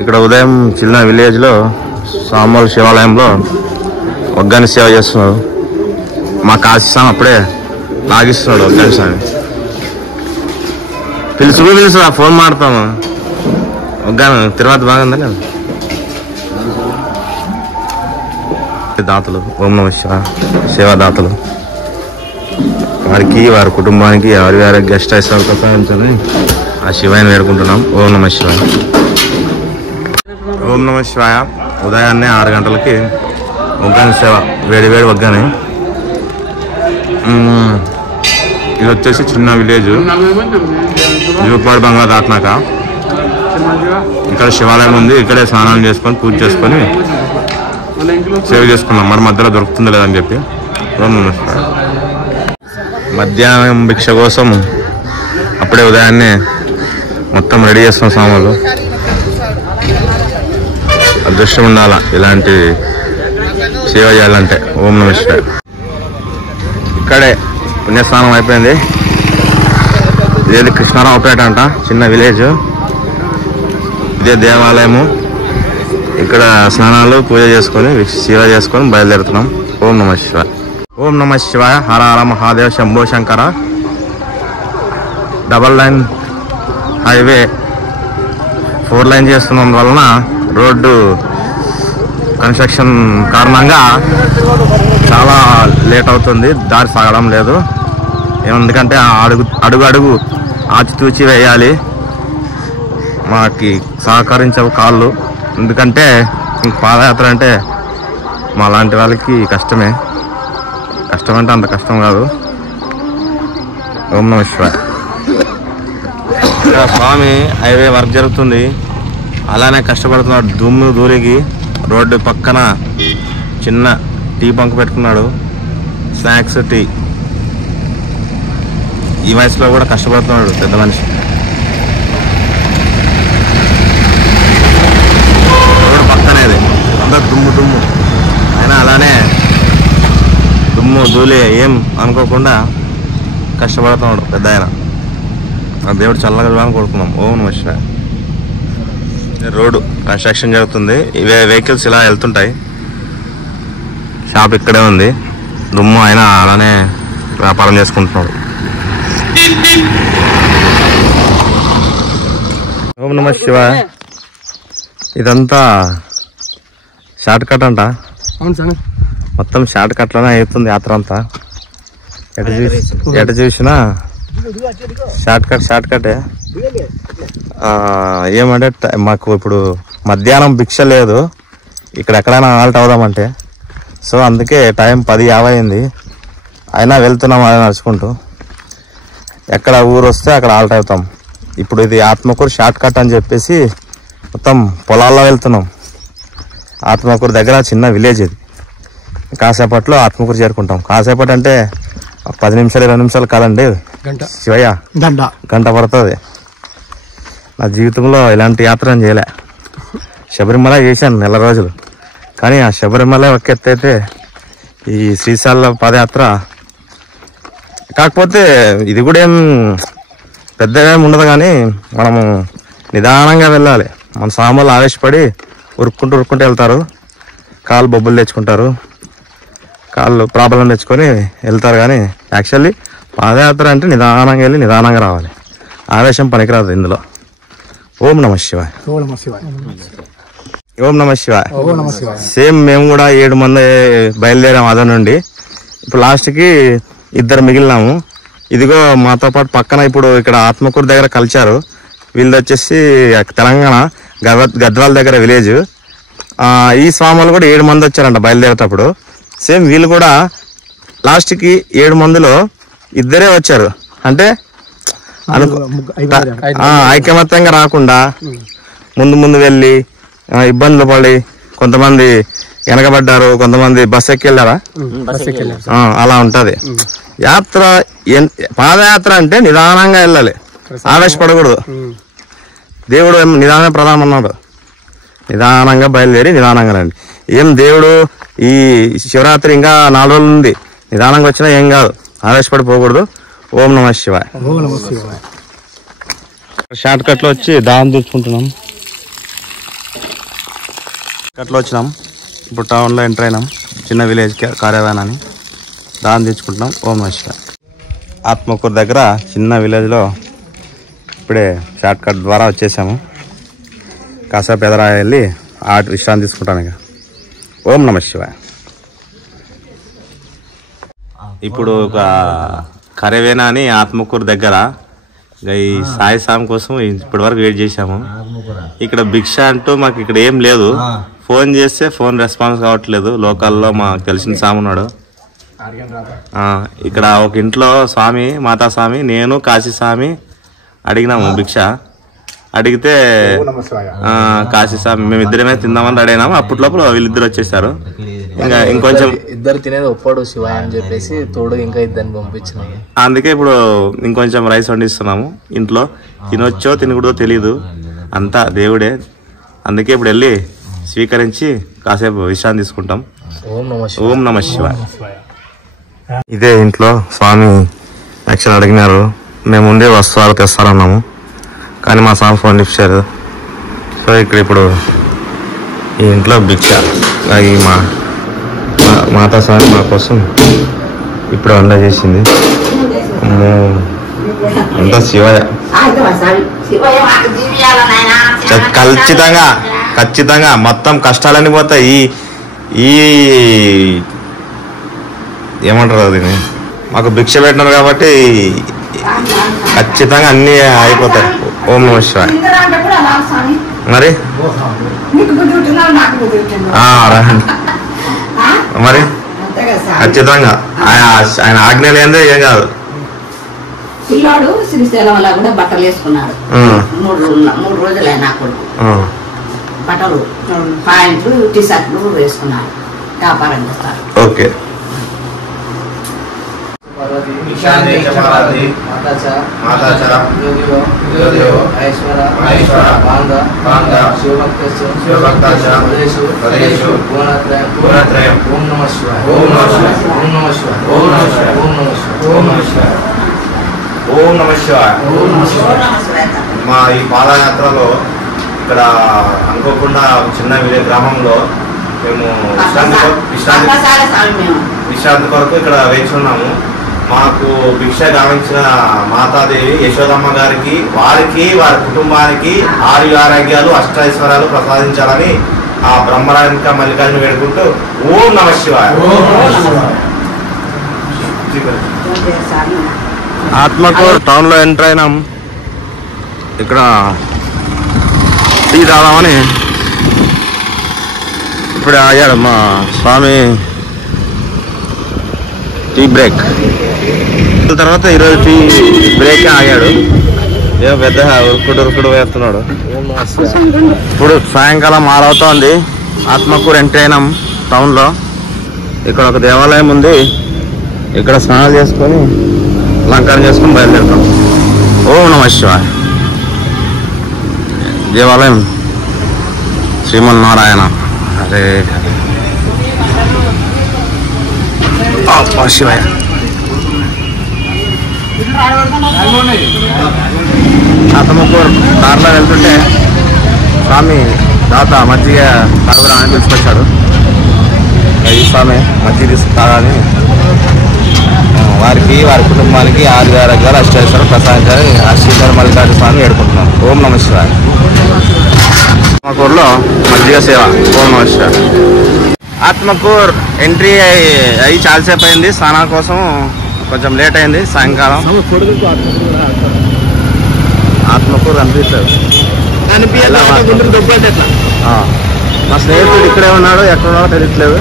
ఇక్కడ ఉదయం చిన్న విలేజ్లో సామూలు శివాలయంలో ఒగ్గాని సేవ చేస్తున్నారు. మా కాశీస్వామి అప్పుడే లాగిస్తున్నాడు ఒగ్గాని స్వామి. పిలుసు ఫోన్ మాడతాము. ఒగ్గాను తిరువాత బాగుందని దాతలు ఓం నమ శివాయ సేవాదాతలు వారికి వారి కుటుంబానికి ఎవరి వారి గెస్ట్ హౌస్ ప్రసాదించని ఆ శివాయని వేడుకుంటున్నాం. ఓం నమ శివాయ. ఓం నమ శివాయ. ఉదయాన్నే 6 గంటలకి ఒగ్గాని సేవ వేడి ఒగ్గాని. ఇది వచ్చేసి చిన్న విలేజ్ యువపాడు బంగ్లా దాటినాక ఇక్కడ శివాలయం ఉంది. ఇక్కడే స్నానాలు చేసుకొని పూజ చేసుకొని సేవ చేసుకున్నాం. మరి మధ్యలో దొరుకుతుందో లేదని చెప్పి. ఓం నమ శివాయ. మధ్యాహ్నం భిక్ష కోసం అప్పుడే ఉదయాన్నే మొత్తం రెడీ చేస్తాం సామాన్లు. అదృష్టం ఉండాలా ఇలాంటి సేవ చేయాలంటే. ఓం నమ శివాయ. ఇక్కడే పుణ్యస్నానం అయిపోయింది. ఇదేది కృష్ణారావుపేట అంట, చిన్న విలేజ్. ఇదే దేవాలయము. ఇక్కడ స్నానాలు పూజ చేసుకొని సేవ చేసుకొని బయలుదేరుతున్నాం. ఓం నమ శివాయ. ఓం నమ శివాయ. Har Har Mahadev Shambho Shankar. Double line highway 4 line చేస్తున్నందు వలన రోడ్డు కన్స్ట్రక్షన్ కారణంగా చాలా లేట్ అవుతుంది. దారి సాగడం లేదు. ఎందుకంటే అడుగు ఆచితూచి వేయాలి. మాకి సహకరించవు కాళ్ళు. ఎందుకంటే పాదయాత్ర అంటే మా లాంటి వాళ్ళకి కష్టమే. కష్టం అంటే అంత కష్టం కాదు. ఓం నమ శివాయ. ఇక్కడ స్వామి హైవే వర్క్ జరుగుతుంది. అలానే కష్టపడుతున్నాడు. దుమ్ము దూరికి రోడ్డు పక్కన చిన్న టీ బంక్ పెట్టుకున్నాడు. Snacks tea. ఈ వయసులో కూడా కష్టపడుతున్నాడు పెద్ద మనిషి. రోడ్డు పక్కనేది అంతా దుమ్ము అయినా అలానే దుమ్ము ధూళి ఏం అనుకోకుండా కష్టపడుతున్నాడు పెద్ద ఆయన. ఆ దేవుడు చల్లగా చూడాలని కోరుకున్నాం. ఓం నమ శివాయ. రోడ్డు కన్స్ట్రక్షన్ జరుగుతుంది. ఇవే వెహికల్స్ ఇలా వెళ్తుంటాయి. షాప్ ఇక్కడే ఉంది. దుమ్ము ఆయన అలానే వ్యాపారం చేసుకుంటున్నాడు. ఓం నమ శివాయ. ఇదంతా షార్ట్ కట్ అంట. మొత్తం షార్ట్ కట్లోనే అవుతుంది యాత్ర అంతా. ఎటు చూసినా షార్ట్ కట్. ఏమంటే మాకు ఇప్పుడు మధ్యాహ్నం భిక్ష లేదు. ఇక్కడ ఎక్కడైనా ఆల్ట్ అవుదామంటే. సో అందుకే టైం 10:50 అయింది. అయినా వెళ్తున్నాం అదే నడుచుకుంటూ. ఎక్కడ ఊరు వస్తే అక్కడ ఆల్ట్ అవుతాం. ఇప్పుడు ఇది ఆత్మకూరు షార్ట్ కట్ అని చెప్పేసి మొత్తం పొలాల్లో వెళ్తున్నాం. ఆత్మకూరు దగ్గర చిన్న విలేజ్ ఇది. కాసేపట్లో ఆత్మకూరు చేరుకుంటాం. కాసేపటి అంటే 10 నిమిషాలు 20 నిమిషాలు కాదండి శివయ్య, గంట పడుతుంది. నా జీవితంలో ఇలాంటి యాత్ర చేయలే. శబరిమల చేశాను 4 రోజులు. కానీ ఆ శబరిమల ఒక ఎత్తు అయితే ఈ శ్రీశైలం పాదయాత్ర. కాకపోతే ఇది కూడా ఏం పెద్దగా ఉండదు. కానీ మనము నిదానంగా వెళ్ళాలి. మన సామాన్లు ఆవేశపడి ఉరుక్కుంటూ వెళ్తారు. కాళ్ళు బొబ్బులు తెచ్చుకుంటారు. కాళ్ళు ప్రాబ్లం తెచ్చుకొని వెళ్తారు. కానీ యాక్చువల్లీ పాదయాత్ర అంటే నిదానంగా వెళ్ళి నిదానంగా రావాలి. ఆవేశం పనికిరాదు ఇందులో. ఓం నమ శివాయ. ఓం నమ శివాయ. సేమ్ మేము కూడా 7 మంది బయలుదేరాము అదే నుండి. ఇప్పుడు లాస్ట్కి 2 మిగిలినాము. ఇదిగో మాతో పాటు పక్కన ఇప్పుడు ఇక్కడ ఆత్మకూరు దగ్గర కలిచారు. వీళ్ళది వచ్చేసి తెలంగాణ గద్వాల దగ్గర విలేజ్. ఈ స్వాములు కూడా 7 మంది వచ్చారంట బయలుదేరేటప్పుడు. సేమ్ వీళ్ళు కూడా లాస్ట్కి 7 మందిలో 2 వచ్చారు. అంటే ఐకమత్యంగా రాకుండా ముందు వెళ్ళి ఇబ్బందులు పడి కొంతమంది వెనకబడ్డారు. కొంతమంది బస్ ఎక్కి వెళ్ళారా. అలా ఉంటది యాత్ర. పాదయాత్ర అంటే నిదానంగా వెళ్ళాలి. ఆవేశపడకూడదు. దేవుడు నిదానమే ప్రధానం అన్నాడు. నిదానంగా బయలుదేరి నిదానంగా రండి. ఏం దేవుడు ఈ శివరాత్రి ఇంకా 4 రోజులు ఉంది. నిదానంగా వచ్చినా ఏం కాదు. ఆవేశపడిపోకూడదు. ఓం నమ శివాయ. షార్ట్ కట్లో వచ్చి దాహం తీర్చుకుంటున్నాం. అట్లా వచ్చినాం. ఇప్పుడు టౌన్లో ఎంటర్ అయినాం. చిన్న విలేజ్ కార్యవాన్ అని దాన్ని తెచ్చుకుంటున్నాం. ఓం నమః శివాయ. ఆత్మకూరు దగ్గర చిన్న విలేజ్లో ఇప్పుడే షార్ట్ కట్ ద్వారా వచ్చేసాము. కాసేపు ఎదరా వెళ్ళి విశ్రాంతి తీసుకుంటాను. ఇక ఓం నమః శివాయ. ఇప్పుడు ఒక కరవేనా అని ఆత్మకూరు దగ్గర ఈ సాయి సామి కోసం ఇప్పటి వరకు వెయిట్ చేసాము. ఇక్కడ భిక్ష అంటూ మాకు ఇక్కడ ఏం లేదు. ఫోన్ చేస్తే ఫోన్ రెస్పాన్స్ కావట్లేదు. లోకల్లో మాకు తెలిసిన స్వామి ఉన్నాడు. ఇక్కడ ఒక ఇంట్లో స్వామి, మాతా స్వామి, నేను కాశీ స్వామి అడిగినాము భిక్ష. అడిగితే కాశీ స్వామి మేమిద్దరమే తిందామని రెడీ అయినాము. అప్పట్లోపల వీళ్ళిద్దరు వచ్చేసారు. ఇంకా ఇంకొంచెం ఇద్దరు తినేది ఒప్పాడు శివ అని చెప్పేసి తోడు ఇంకా ఇద్దరిని పంపించినాము. అందుకే ఇప్పుడు ఇంకొంచెం రైస్ వండిస్తున్నాము. ఇంట్లో తినొచ్చో తినకూడదో తెలీదు, అంతా దేవుడే. అందుకే ఇప్పుడు వెళ్ళి స్వీకరించి కాసేపు విశ్రాంతి తీసుకుంటాం. ఓం నమః శివాయ. ఇదే ఇంట్లో స్వామి యాక్చువల్ అడిగినారు. మేము ముందే వస్తువులు తెస్తారన్నాము, కానీ మా స్వామి ఫోన్ లిఫ్ట్ చేయలేదు. సో ఇక్కడ ఇప్పుడు ఈ ఇంట్లో భిక్ష ఈ మాతా స్వామి మా కోసం ఇప్పుడు వంట చేసింది. అంతా శివయ్య. ఖచ్చితంగా మొత్తం కష్టాలన్నీ పోతాయి. ఈ ఏమంటారు అది, మాకు భిక్ష పెట్టినారు కాబట్టి ఖచ్చితంగా అన్నీ అయిపోతాయి. ఓం నమః శివాయ. మరి మరి ఖచ్చితంగా ఆయన ఆజ్ఞ లేదే ఏం కాదు. పిల్లాడు శ్రీశైలంలో కూడా బట్టలు వేసుకున్నాడు. 3 రోజులు అయినా కొడుకు బట్టలు పాయింట్లు టీ షర్ట్లు వేసుకున్నారు. వ్యాపారం చేస్తారు. ఓకే. ఓం నమః శివాయ. మా ఈ పాదయాత్రలో ఇక్కడ అనుకోకుండా చిన్న విలేజ్ గ్రామంలో మేము విశ్రాంతి కొరకు ఇక్కడ వేచి ఉన్నాము. మాకు భిక్ష గావించిన మాతాదేవి యశోదమ్మ గారికి, వారికి, వారి కుటుంబానికి ఆరోగ్యాలు అష్టైశ్వర్యాలు ప్రసాదించాలని ఆ బ్రహ్మరాయక మల్లికార్జున వేడుకుంటూ ఓం నమః శివాయ. ఆత్మకూరు టౌన్లో ఎంటర్ అయినాం. ఇక్కడ టీ తాగామని ఇప్పుడు ఆగాడు మా స్వామి. టీ బ్రేక్ తర్వాత ఈరోజు టీ బ్రేక్ ఆగాడు. ఏమో పెద్ద ఉరుకుడు వేస్తున్నాడు. ఇప్పుడు సాయంకాలం 6 అవుతోంది. ఆత్మకూరు ఎంటర్ అయినాం టౌన్లో. ఇక్కడ ఒక దేవాలయం ఉంది. ఇక్కడ స్నానాలు చేసుకొని అలంకారం చేసుకొని బయలుదేరుతాం. ఓం నమః శివాయ. దేవాలయం శ్రీమన్నారాయణ. హరే శివాయ. ఆత్మకూరు కార్లో వెళ్తుంటే స్వామి తాత మజ్జిగ తాగురా అని పిలుచుకొచ్చాడు. ఈ స్వామి మజ్జిగ తీసుకుతాగని వారికి, వారి కుటుంబానికి ఆరోగ్యాలు అష్టైశ్వర్యాలు ప్రసాదించాలి ఆ శ్రీధర మల్లికార్జున స్వామి వేడుకుంటున్నాం. ఓం నమః శివాయ. ఆత్మకూరులో మజ్జిగ సేవ. ఓం నమః శివాయ. ఆత్మకూరు ఎంట్రీ అయ్యి చాలాసేపు అయింది. స్నానాల కోసం కొంచెం లేట్ అయింది. సాయంకాలం ఆత్మకూరు అనిపిస్తుంది. మా స్నేహితుడు ఇక్కడే ఉన్నాడు, ఎక్కడ ఉన్నాడో తెలియట్లేదు.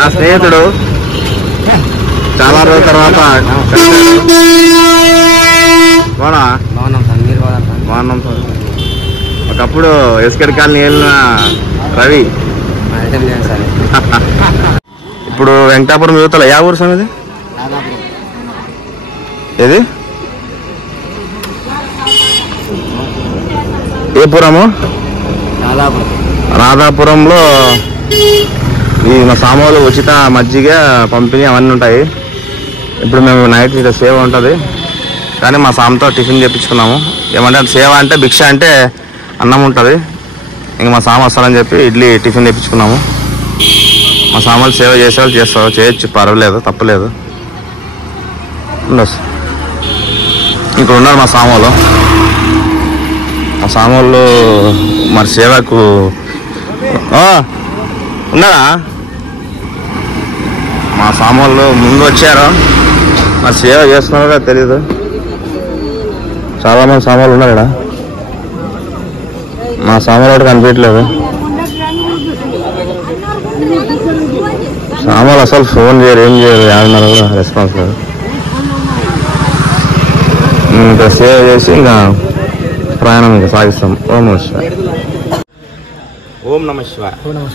నా స్నేహితుడు చాలా రోజుల తర్వాత బాగున్నాం. ఒకప్పుడు ఎస్కర్ కాలనీ వెళ్ళిన రవి ఇప్పుడు వెంకటాపురం యువతల. యా ఊరు సమది ఏది? ఏ పురము? రాధాపురంలో ఈ మా సామాన్లు ఉచిత మజ్జిగ పంపిణీ అవన్నీ ఉంటాయి. ఇప్పుడు మేము నైట్ ఇక్కడ సేవ ఉంటుంది, కానీ మా సామ్తో టిఫిన్ చేయించుకున్నాము. ఏమంటే సేవ అంటే భిక్ష అంటే అన్నం ఉంటుంది. ఇంక మా సామ వస్తారని చెప్పి ఇడ్లీ టిఫిన్ తెప్పించుకున్నాము. మా సామాన్లు సేవ చేసేవాళ్ళు చేస్తారు, చేయొచ్చు, పర్వాలేదు, తప్పలేదు. ఉండొచ్చు. ఇక్కడ ఉన్నారు మా సామాన్లు. మా సామాన్లు మరి సేవకు ఉన్నారా? మా సామాన్లు ముందు వచ్చారు, మరి సేవ చేస్తున్నారో తెలీదు. చాలా మంది సామాన్లు ఉన్నారు ఇక్కడ. మా సామాన్లు కూడా కనిపించట్లేదు. సామాన్లు అసలు ఫోన్ చేయరు, ఏం చేయరు, ఏమన్నారు కూడా రెస్పాన్స్ లేదు. ఇంకా సేవ్ చేసి ఇంకా ప్రయాణం ఇంకా సాగిస్తాం. ఓం నమ శివాయ. ఓం నమ శివాయ.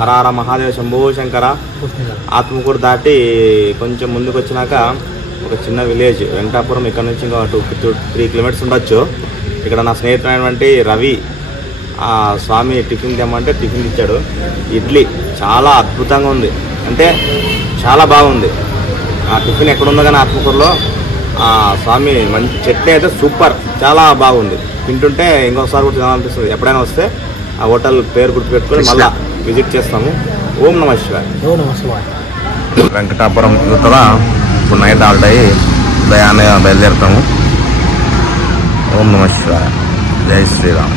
హర మహాదేవ శంభో శంకర. ఆత్మకూరు దాటి కొంచెం ముందుకు వచ్చినాక ఒక చిన్న విలేజ్ వెంకటాపురం. ఇక్కడ నుంచి ఇంకా 2-3 కిలోమీటర్స్ ఉండొచ్చు. ఇక్కడ నా స్నేహితుడైనటువంటి రవి ఆ స్వామి టిఫిన్ తెమ్మంటే టిఫిన్ ఇచ్చాడు. ఇడ్లీ చాలా అద్భుతంగా ఉంది, అంటే చాలా బాగుంది. ఆ టిఫిన్ ఎక్కడుందో కానీ ఆత్మకూరులో ఆ స్వామి మంచి చట్నీ అయితే సూపర్, చాలా బాగుంది. తింటుంటే ఇంకొకసారి కూడా తినాలనిపిస్తుంది. ఎప్పుడైనా వస్తే ఆ హోటల్ పేరు గుర్తుపెట్టుకొని మళ్ళీ విజిట్ చేస్తాము. ఓం నమ శివాయ. వెంకటాపురం యువతల ఇప్పుడు నైట్ హాల్ట్ అయ్యి ఉదయాన్నే బయలుదేరుతాము. ఓం నమ శివాయ. జై శ్రీరామ్.